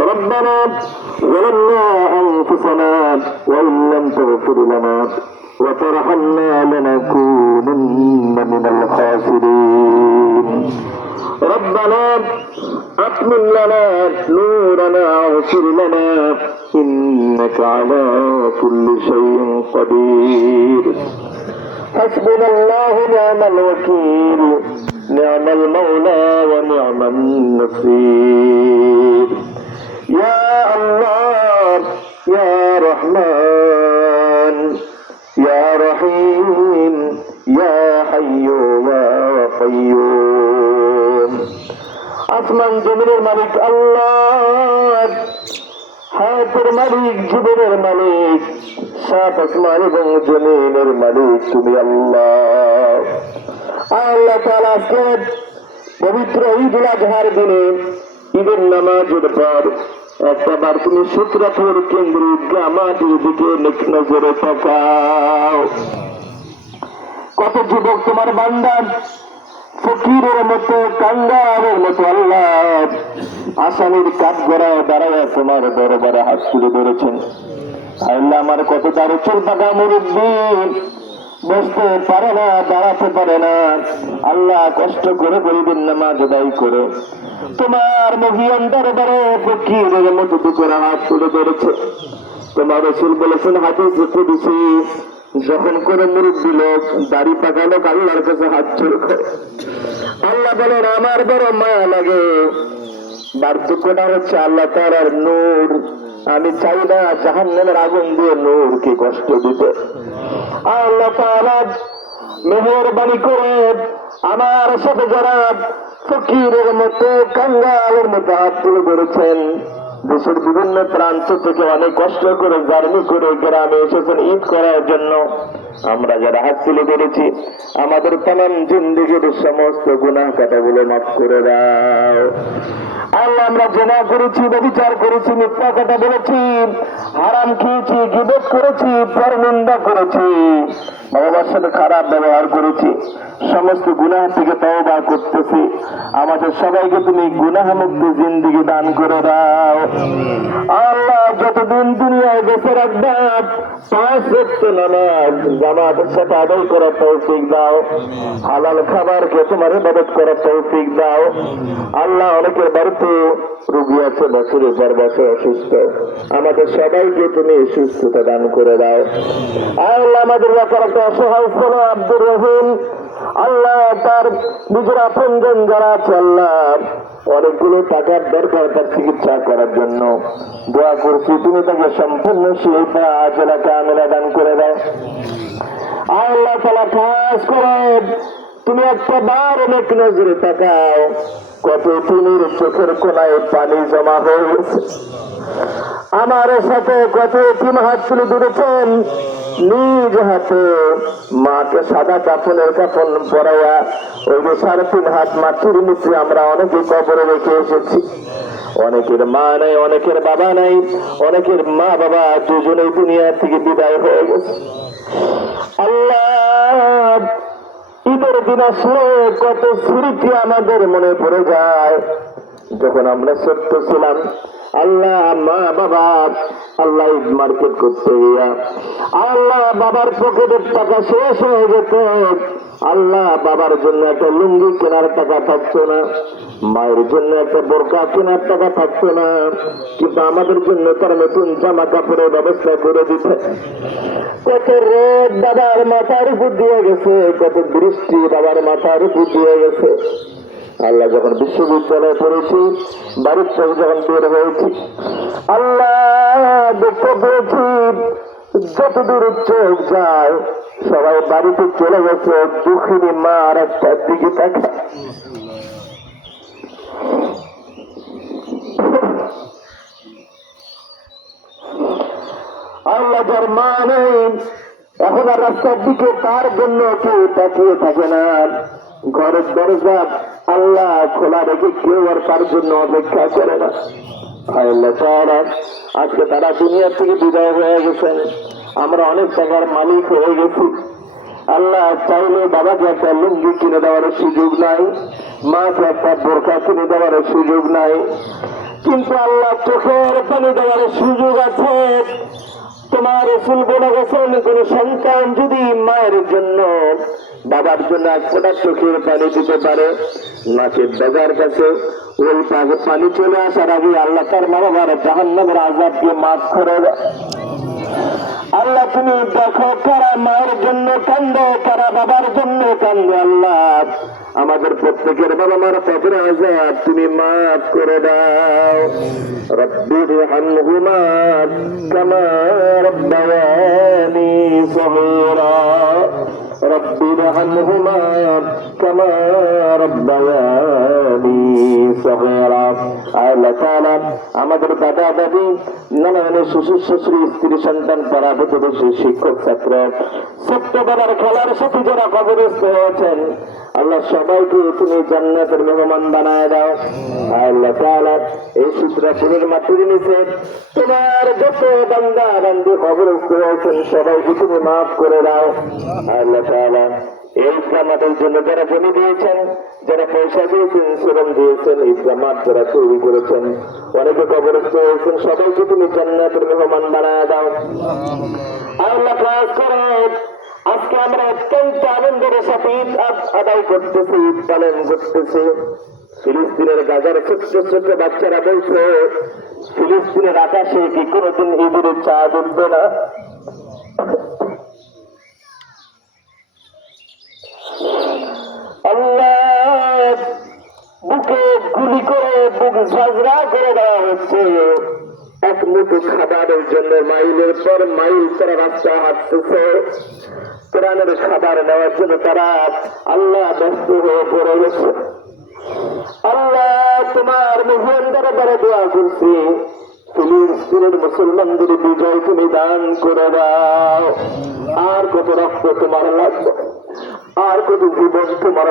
ربنا ظلمنا أنفسنا وإن لم تغفر لنا وترحمنا لنكونن من الخاسرين. ربنا أكمل لنا نورنا واغفر لنا إنك على كل شيء قدير. حسبنا الله نعم الوكيل. نعم المولى ونعم النصير. আসমান জমিনের মালিক আল্লাহ। হাতের মালিক, জীবনের মালিক। সাত আসমান এবং জমিনের মালিক তুমি আল্লাহ। আল্লাহ তাআলা আজকে পবিত্র ঈদুল আজহার দিনে ঈদের নামাজের পর একটা বার তুমি সূত্রাপুর কেন্দ্র গ্রামাটির দিকে নজরে তাকাও। কত যুবক তোমার বান্দার ফকিরের মতো কাঙ্গারের মতো আল্লাহ। আসামির কাঠ গড়ায় দাঁড়ায় তোমার দরবারে হাত তুলে ধরেছেন। আল্লাহ আমার কত দাঁড়ে চল পাকা মুরব্বী, বসতে পারে না, দাঁড়াতে পারে না। আল্লাহ কষ্ট করে বলবেন, নামাজ আদায় করে। তোমার মহিয়ান দরবারে ফকিরের মতো দুপুরে হাত তুলে ধরেছে। তোমার রসুল বলেছেন হাতে হাদিস কুদিসি যখন করে মুরব্বী লোক দাড়ি পাকা লোক আল্লাহর কাছে হাত চুল করে। আল্লাহ বলেন, আমার বড় মায়া লাগে। বার্ধক্যটা হচ্ছে আল্লাহ তার নূর। আমি চাই না জাহান্নামের আগুন দিয়ে নূরকে কষ্ট দিতে। আল্লাহ তাআলা মেহরবানি করে আমার সাথে যারা ফকিরের মতো কাঙ্গালের মতো হাত তুলে ধরেছেন দেশের বিভিন্ন প্রান্ত থেকে অনেক কষ্ট করে, জার্নি করে গ্রামে এসেছেন ঈদ করার জন্য। আমরা যারা হাত তুলে ধরেছি, আমাদের তাম জিন্দিগির সমস্ত গুনাহ কাটাগুলো মাফ করে দাও। আল্লাহ, আমরা জেনা করেছি ব্যবচার করেছি, মিথ্যা কথা বলেছি, হারাম খেয়েছি, গিবত করেছি, পরনিন্দা করেছি বাবার সাথে খারাপ ব্যবহার করেছি। সমস্ত গুনাহ থেকে তওবা করতেছি। আমাদের সবাইকে তুমি গুনাহ মুক্ত জিন্দিগি দান করে দাও। আল্লাহ যতদিন দুনিয়ায় বেঁচে রাখবেন পাঁচ ওয়াক্ত নামাজ জামাতের সাথে আদায় করার তৌফিক দাও। হালাল খাবারকে তোমার ইবাদত করার তৌফিক দাও। আল্লাহ অনেকের বাড়িতে রুগী আছে বছরে পর বছর অসুস্থ। আমাদের সবাইকে তুমি সুস্থতা দান করে দাও। আল্লাহ আমাদের ব্যাপার একটা অসহায় ছিল আব্দুর রহিম। আল্লাহ তার নিজের আপনজন যারা আছে, আল্লাহ অনেকগুলো টাকার দরকার তার চিকিৎসা করার জন্য। দোয়া করছি, তুমি তাকে সম্পূর্ণ শিল্পা আজলাকে আমেলা দান করে দাও। আল্লাহ তালা খাস করে, তুমি একটা বার অনেক নজরে তাকাও, কত তুমির চোখের কোনায় পানি জমা হয়ে গেছে আমার সাথে কত তিন হাত তুলে ধরেছেন নিজ হাতে মাকে সাদা কাপনের কাপন পরাইয়া ওই যে সাড়ে তিন হাত মাটির নিচে আমরা অনেকে কবরে রেখে এসেছি। অনেকের মা নাই, অনেকের বাবা নাই, অনেকের মা বাবা দুজনেই দুনিয়া থেকে বিদায় হয়ে গেছে। আল্লাহ, ঈদের দিন আসলে কত স্মৃতি আমাদের মনে পড়ে যায়। যখন আমরা ছোট্ট ছিলাম আল্লাহ মা বাবা আল্লাহ ঈদ মার্কেট করতে গিয়া আল্লাহ বাবার পকেটের টাকা শেষ হয়ে যেত। আল্লাহ বাবার জন্য একটা লুঙ্গি কেনার টাকা থাকতো না। মায়ের জন্য একটা বোরকা কেনার টাকা থাকতো না। কিন্তু আমাদের জন্য তার নতুন জামা কাপড়ের ব্যবস্থা করে দিতে। কত রোদ বাবার মাথার উপর দিয়ে গেছে, কত বৃষ্টি বাবার মাথার উপর দিয়ে গেছে। আল্লাহ যখন বিশ্ববিদ্যালয়ে পড়েছি, বাড়ির থেকে যখন বের হয়েছি, আল্লাহ পেয়েছি। যতদূর চোখ যায়, সবাই বাড়িতে চলে গেছে, দুঃখিনী মা আর একটা দিকে থাকে আল্লাহ যার মা নেই, এখন আর রাস্তার দিকে তার জন্য কেউ তাকিয়ে থাকে না। ঘরের দরজা আল্লাহ খোলা রেখে কেউ আর তার জন্য অপেক্ষা করে না। আজকে তারা দুনিয়া থেকে বিদায় হয়ে গেছেন। আমরা অনেক টাকার মালিক হয়ে গেছি। আল্লাহ চাইলে বাবাকে একটা লুঙ্গি কিনে দেওয়ার সুযোগ নাই, মাকে একটা বোরখা কিনে দেওয়ার সুযোগ নাই। কিন্তু আল্লাহ চোখের পানি দেওয়ার সুযোগ আছে। তোমার রসুল বলে গেছেন, কোন সন্তান যদি মায়ের জন্য বাবার জন্য এক ফোঁটা চোখের পানি দিতে পারে। নাকের বেগার কাছে ওই পানি চলে আসার আগে আল্লাহ তার মা বাবার জাহান্নামের আজাবকে মাফ করে আল্লাহ তুমি দেখো কারা মায়ের জন্য কান্দে, কারা বাবার জন্য কান্দে আল্লাহ। আমাদের প্রত্যেকের বাবা মার পথের আজাদ তুমি মাফ করে দাও। রব্বির হানহুমা কামা রব্বায়ানি সগীরা। রব্বির হানহুমা কামা রব্বায়ানি সগীরা আল্লাহ তাআলা আমাদের দাদা দাদি, নানান শ্বশুর শ্বশুর স্ত্রী সন্তান পাড়া প্রতিবেশী শিক্ষক ছাত্র। ছোট্টবেলার খেলার সাথে যারা কবরস্থ হয়েছেন, আল্লাহ সবাইকে তুমি জান্নাতের মেহমান বানায় দাও। আল্লাহ তাআলা এই সূত্রাপুরের মাটির নিচে তোমার যত বান্দা বান্দি কবরস্থ হয়েছেন, সবাইকে তুমি মাফ করে দাও। আল্লাহ তাআলা এই জামাতের জন্য যারা জমি দিয়েছেন, যারা পয়সা দিয়েছেন, শ্রম দিয়েছেন জামাত যারা তৈরি করেছেন, অনেকে কবরস্থ হয়েছেন, সবাইকে তুমি জান্নাতের মেহমান বানায় দাও। আজকে আমরা অত্যন্ত আনন্দের সাথে ঈদ আদায় করতেছি, ঈদ পালন করতেছি। ফিলিস্তিনের গাজার ছোট্ট ছোট্ট বাচ্চারা বলছে, ফিলিস্তিনের আকাশে কি কোনোদিন ঈদের চাঁদ উঠবে না আল্লাহ বুকে গুলি করে বুক ঝগড়া করে দেওয়া হচ্ছে। এক মুঠো খাবারের জন্য মাইলের পর মাইল তারা রাস্তা হাঁটতেছে। কোরআনের খাবার নেওয়ার জন্য তারা আল্লাহ ব্যস্ত হয়ে পড়ে গেছে। আল্লাহ তোমার মুহিয়ান দ্বারা দ্বারা দোয়া করছি। ফিলিস্তিনের মুসলমানদের বিজয় তুমি দান করে দাও। আর কত রক্ত তোমার লাগবে? আর কত জীবন তোমার